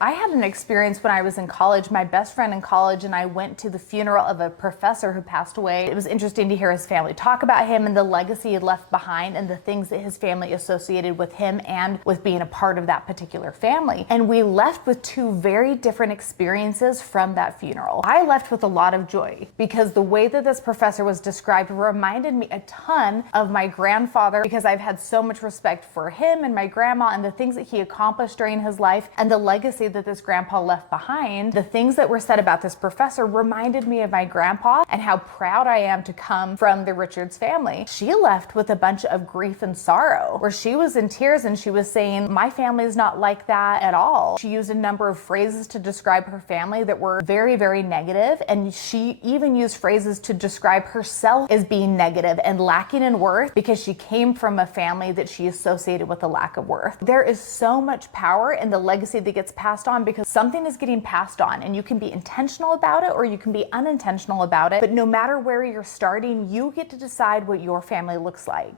I had an experience when I was in college. My best friend in college and I went to the funeral of a professor who passed away. It was interesting to hear his family talk about him and the legacy he had left behind and the things that his family associated with him and with being a part of that particular family. And we left with two very different experiences from that funeral. I left with a lot of joy because the way that this professor was described reminded me a ton of my grandfather, because I've had so much respect for him and my grandma and the things that he accomplished during his life and the legacy that this grandpa left behind. The things that were said about this professor reminded me of my grandpa and how proud I am to come from the Richards family. She left with a bunch of grief and sorrow, where she was in tears and she was saying, my family is not like that at all. She used a number of phrases to describe her family that were very, very negative, and she even used phrases to describe herself as being negative and lacking in worth because she came from a family that she associated with a lack of worth. There is so much power in the legacy that gets passed on because something is getting passed on, and you can be intentional about it or you can be unintentional about it. But no matter where you're starting, you get to decide what your family looks like.